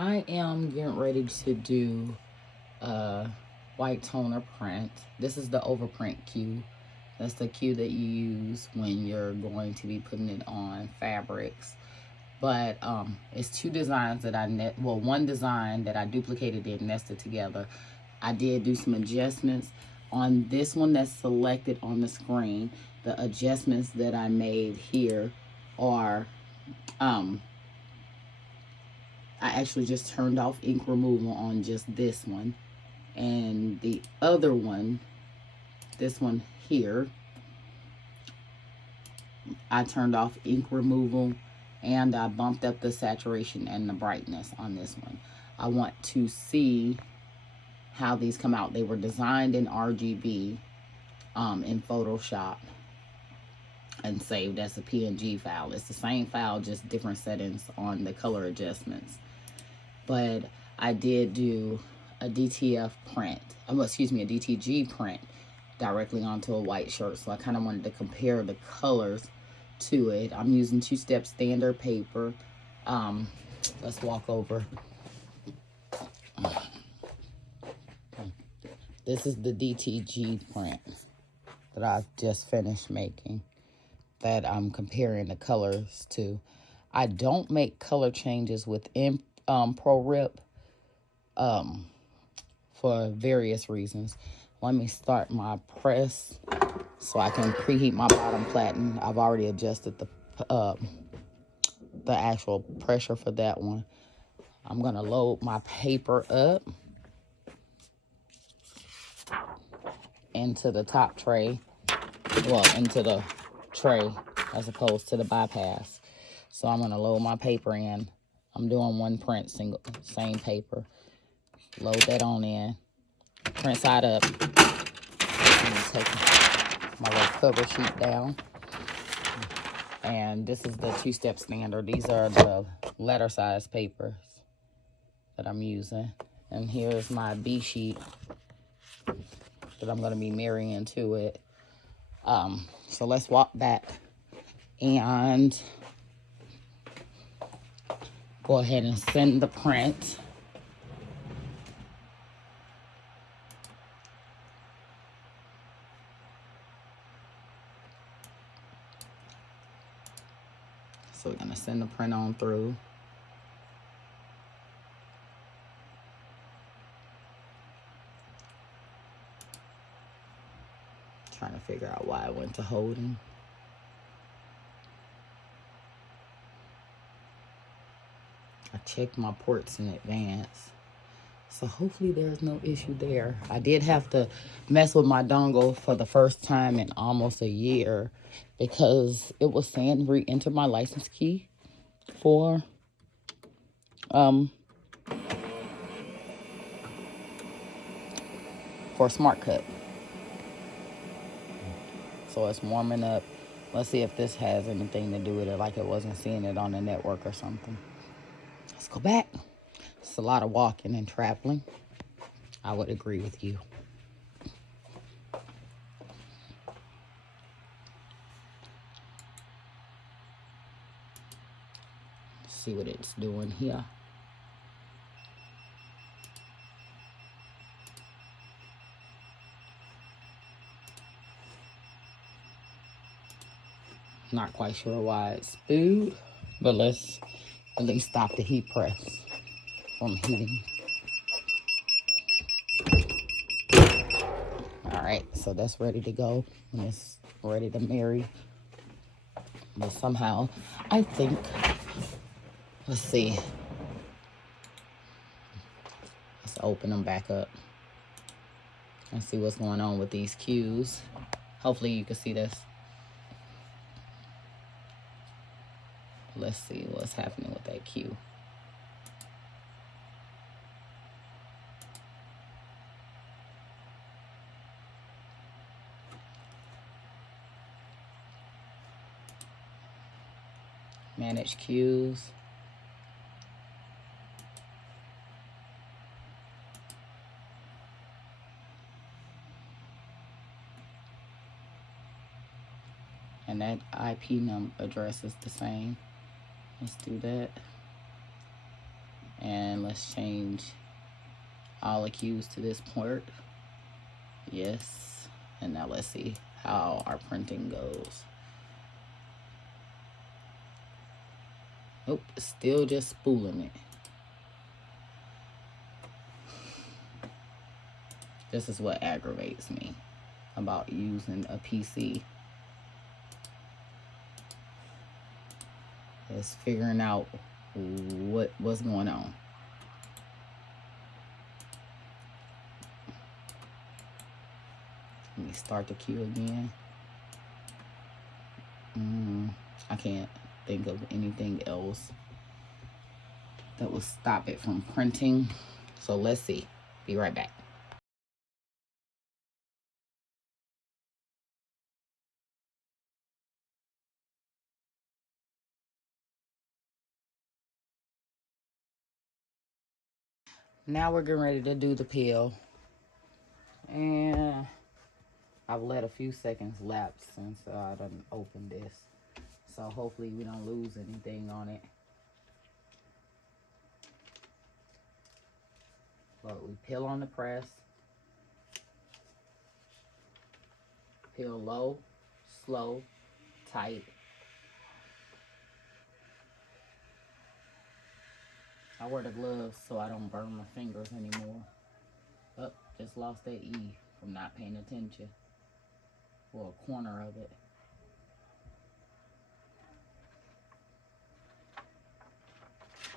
I am getting ready to do a white toner print. This is the overprint cue. That's the cue that you use when you're going to be putting it on fabrics. But it's two designs that one design that I duplicated and nested together. I did do some adjustments on this one that's selected on the screen. The adjustments that I made here are I actually just turned off ink removal on just this one. And the other one, this one here, I turned off ink removal and I bumped up the saturation and the brightness on this one. I want to see how these come out. They were designed in RGB in Photoshop and saved as a PNG file. It's the same file, just different settings on the color adjustments. But I did do a DTF print, a DTG print directly onto a white shirt. So I kind of wanted to compare the colors to it. I'm using 2-step standard paper. Let's walk over. This is the DTG print that I've just finished making, that I'm comparing the colors to. I don't make color changes within ProRip for various reasons. Let me start my press so I can preheat my bottom platen. I've already adjusted the actual pressure for that one. I'm gonna load my paper up into the top tray, well, into the tray as opposed to the bypass. So I'm gonna load my paper in. I'm doing one print, same paper. Load that on in. Print side up. I'm taking my little cover sheet down. And this is the 2-step standard. These are the letter size papers that I'm using. And here's my B sheet that I'm going to be marrying to it. So let's walk back and go ahead and send the print. So we're going to send the print on through. Trying to figure out why I went to holding. I checked my ports in advance, so hopefully there's no issue there. I did have to mess with my dongle for the first time in almost a year because it was saying re-enter my license key for Smart Cut. So it's warming up. Let's see if this has anything to do with it, like it wasn't seeing it on the network or something. Let's go back. It's a lot of walking and traveling. I would agree with you. Let's see what it's doing here. Not quite sure why it's spewed, but let's at least stop the heat press from heating. All right, so that's ready to go, and it's ready to marry. But somehow, I think, let's see. Let's open them back up and see what's going on with these cues. Hopefully you can see this. Let's see what's happening with that cue. Manage cues. And that IP number address is the same. Let's do that. And let's change all the cues to this port. Yes. And now let's see how our printing goes. Nope, still just spooling it. This is what aggravates me about using a PC. Is figuring out what's going on. Let me start the cue again. I can't think of anything else that will stop it from printing. So let's see. Be right back. Now we're getting ready to do the peel. And I've let a few seconds lapse since I done opened this. So hopefully we don't lose anything on it. But we peel on the press. Peel low, slow, tight. I wear the gloves so I don't burn my fingers anymore. Oh, just lost that E from not paying attention. Or a corner of it.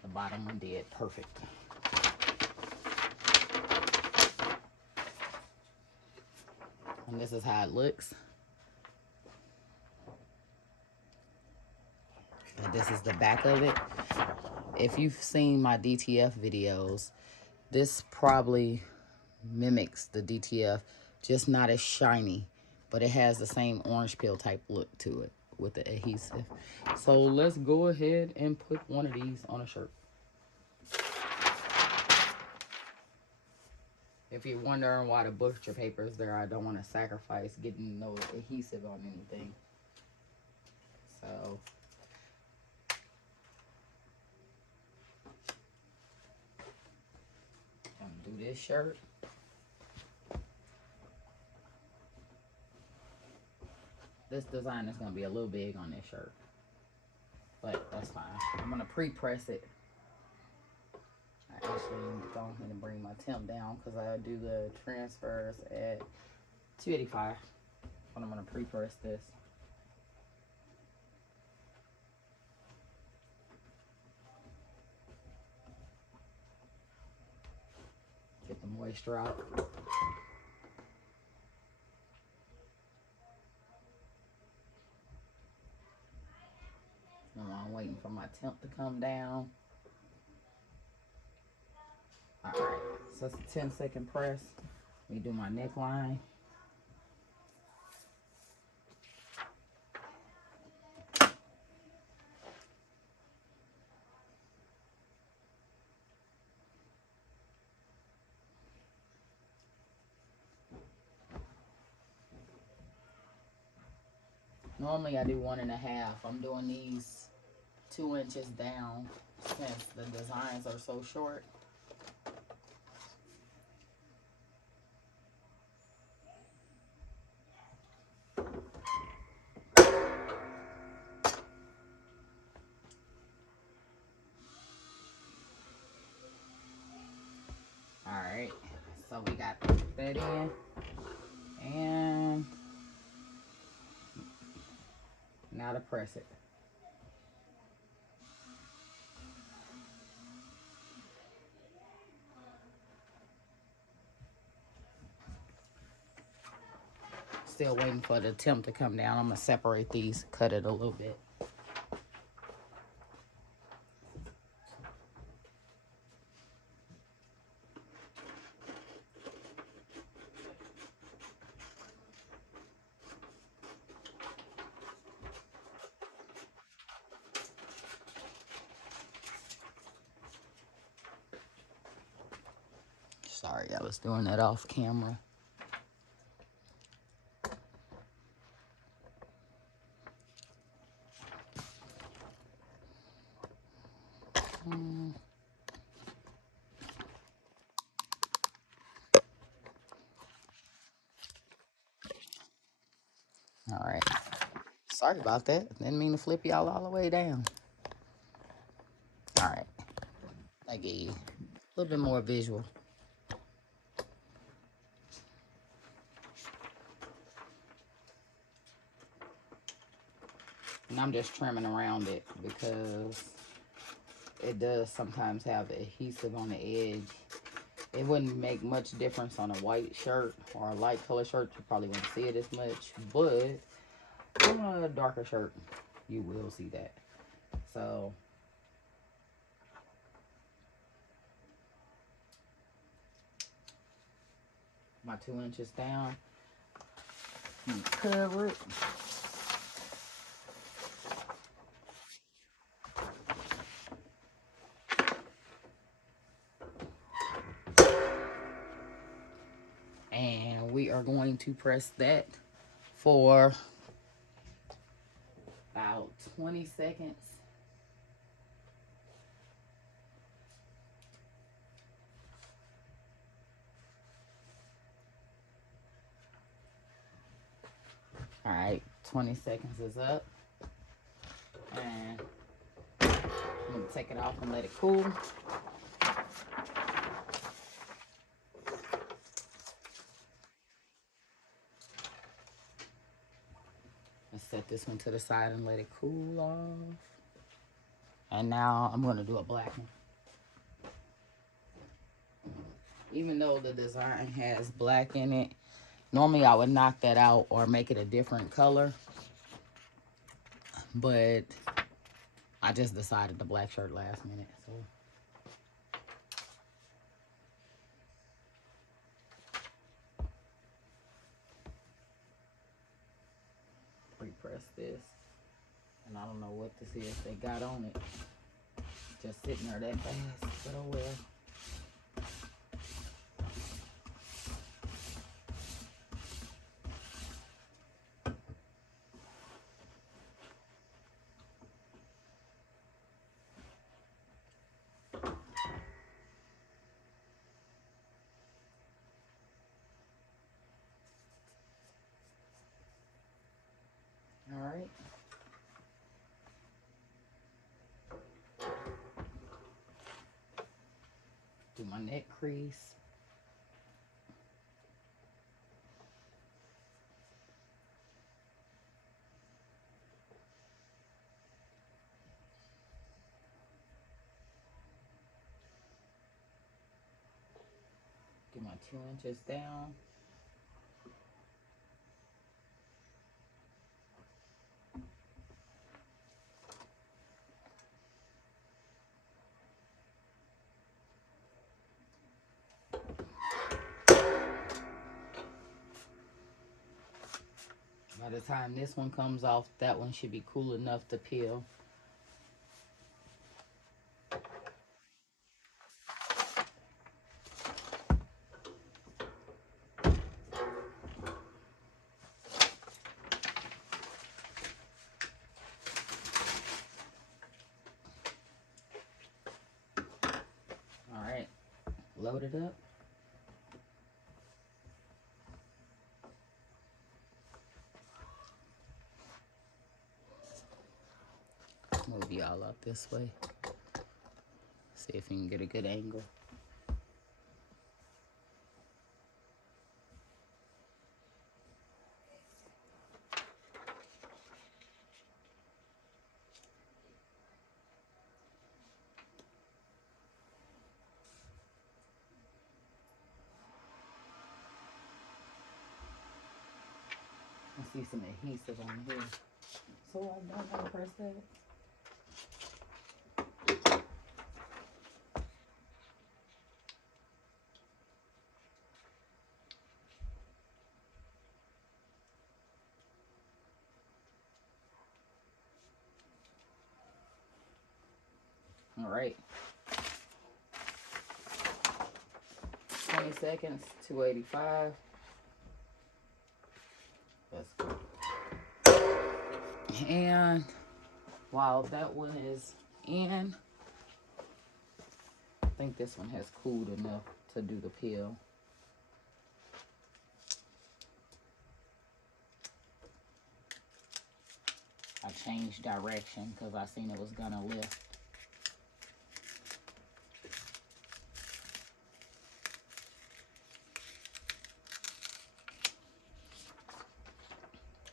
The bottom one did perfect. And this is how it looks. And this is the back of it. If you've seen my DTF videos, this probably mimics the DTF, just not as shiny, but it has the same orange peel type look to it with the adhesive. So let's go ahead and put one of these on a shirt. If you're wondering why the butcher paper is there, I don't want to sacrifice getting no adhesive on anything. So I'm gonna do this shirt. This design is gonna be a little big on this shirt, but that's fine. I'm gonna pre-press it. I actually go ahead and bring my temp down because I do the transfers at 285. But I'm gonna pre-press this. Get the moisture out. I'm waiting for my temp to come down. Alright, so it's a 10-second press. Let me do my neckline. Normally I do 1.5. I'm doing these 2 inches down since the designs are so short. Alright, so we got that in. And now to press it. Still waiting for the temp to come down. I'm going to separate these, cut it a little bit. Sorry, I was doing that off camera. All right. Sorry about that. Didn't mean to flip y'all all the way down. All right. I gave you a little bit more visual. And I'm just trimming around it because it does sometimes have adhesive on the edge. It wouldn't make much difference on a white shirt or a light color shirt. You probably wouldn't see it as much, but on a darker shirt, you will see that. So my 2 inches down, cover it. And we are going to press that for about 20 seconds. All right, 20 seconds is up. And I'm gonna take it off and let it cool. Let's set this one to the side and let it cool off. And now I'm gonna do a black one. Even though the design has black in it, normally I would knock that out or make it a different color. But I just decided the black shirt last minute, so. Pre-press this. And I don't know what this is they got on it. Just sitting there that fast, but oh well. All right. Do my neck crease. Get my 2 inches down. By the time this one comes off, that one should be cool enough to peel. All right, load it up. Move y'all up this way. See if you can get a good angle. I see some adhesive on here. So I don't want to press that. All right. 20 seconds, 285. That's good. And while that one is in, I think this one has cooled enough to do the peel. I changed direction because I seen it was gonna lift.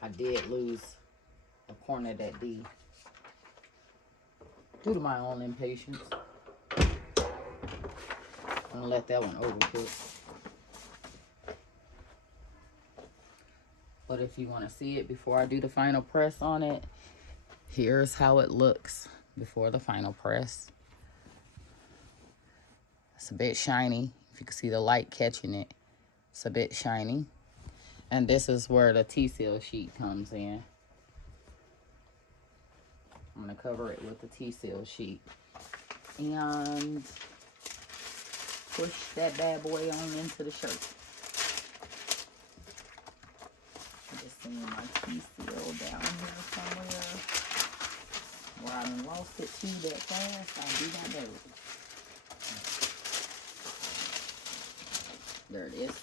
I did lose a corner that D due to my own impatience. I'm gonna let that one overcook. But if you want to see it before I do the final press on it, here's how it looks before the final press. It's a bit shiny. If you can see the light catching it, it's a bit shiny. And this is where the T-seal sheet comes in. I'm going to cover it with the T-seal sheet. And push that bad boy on into the shirt. I'm just seeing my T-seal down here somewhere. Where I done lost it too that fast, I do not know. There it is.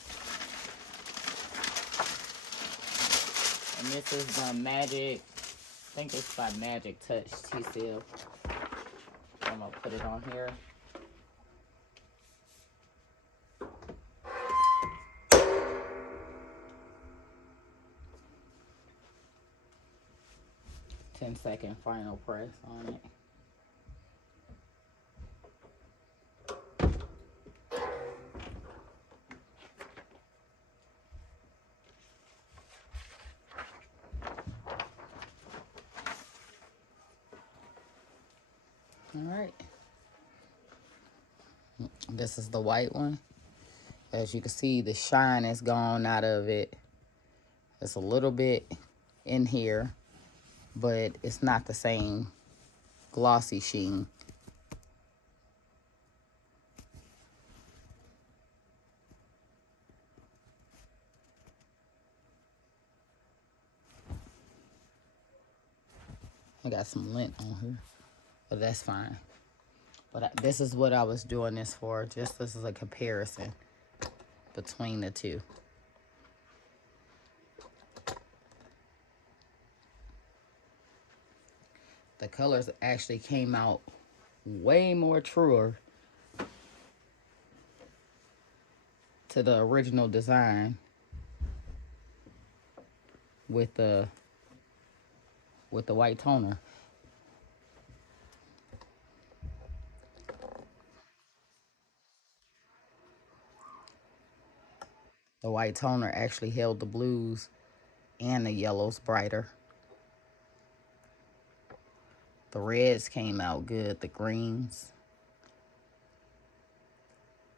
And this is the Magic, I think it's by Magic Touch T-seal. I'm gonna put it on here. Ten-second final press on it. All right. This is the white one. As you can see, the shine is gone out of it. It's a little bit in here, but it's not the same glossy sheen. I got some lint on here, but that's fine. But this is what I was doing this for. Just this is a comparison between the two. The colors actually came out way more truer to the original design with the white toner. The white toner actually held the blues and the yellows brighter. The reds came out good, the greens.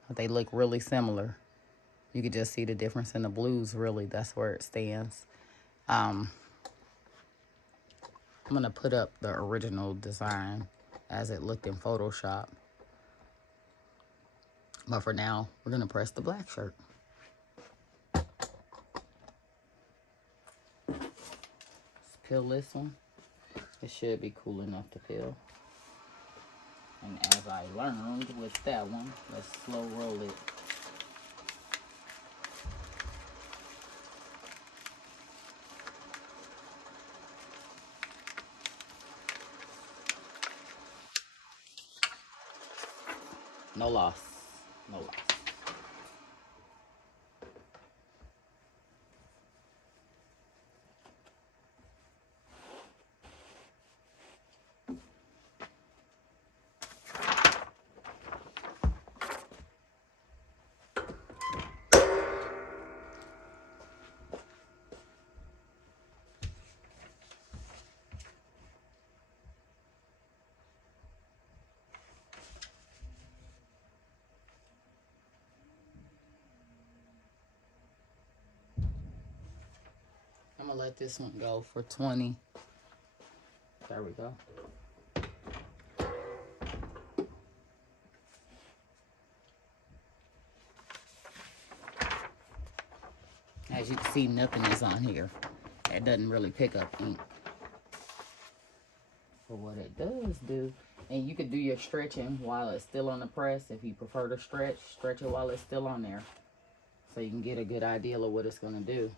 But they look really similar. You could just see the difference in the blues, really. That's where it stands. I'm going to put up the original design as it looked in Photoshop. But for now, we're going to press the black shirt. Peel this one. It should be cool enough to peel. And as I learned with that one, let's slow roll it. No loss. No loss. I'm gonna let this one go for 20. There we go. As you can see, nothing is on here. It doesn't really pick up ink. But what it does do, and you can do your stretching while it's still on the press. If you prefer to stretch it while it's still on there. So you can get a good idea of what it's gonna do.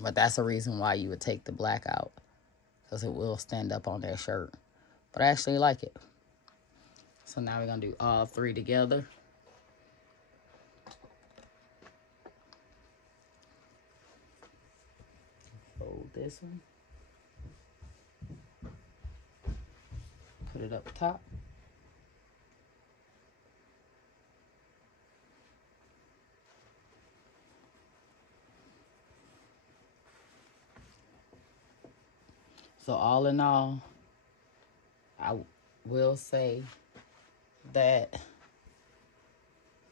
But that's the reason why you would take the black out, because it will stand up on that shirt. But I actually like it. So now we're going to do all three together. Fold this one. Put it up top. So all in all, I will say that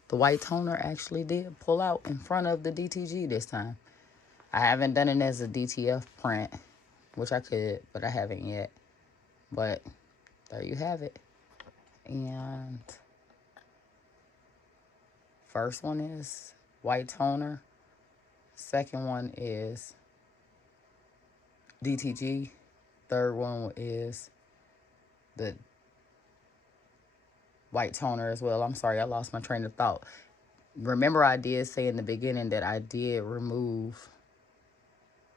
the white toner actually did pull out in front of the DTG this time. I haven't done it as a DTF print, which I could, but I haven't yet. But there you have it. And first one is white toner. Second one is DTG. Third one is the white toner as well. I'm sorry, I lost my train of thought. Remember, I did say in the beginning that I did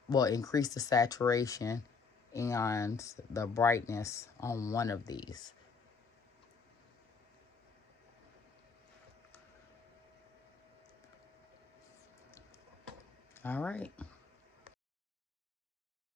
increase the saturation and the brightness on one of these. All right.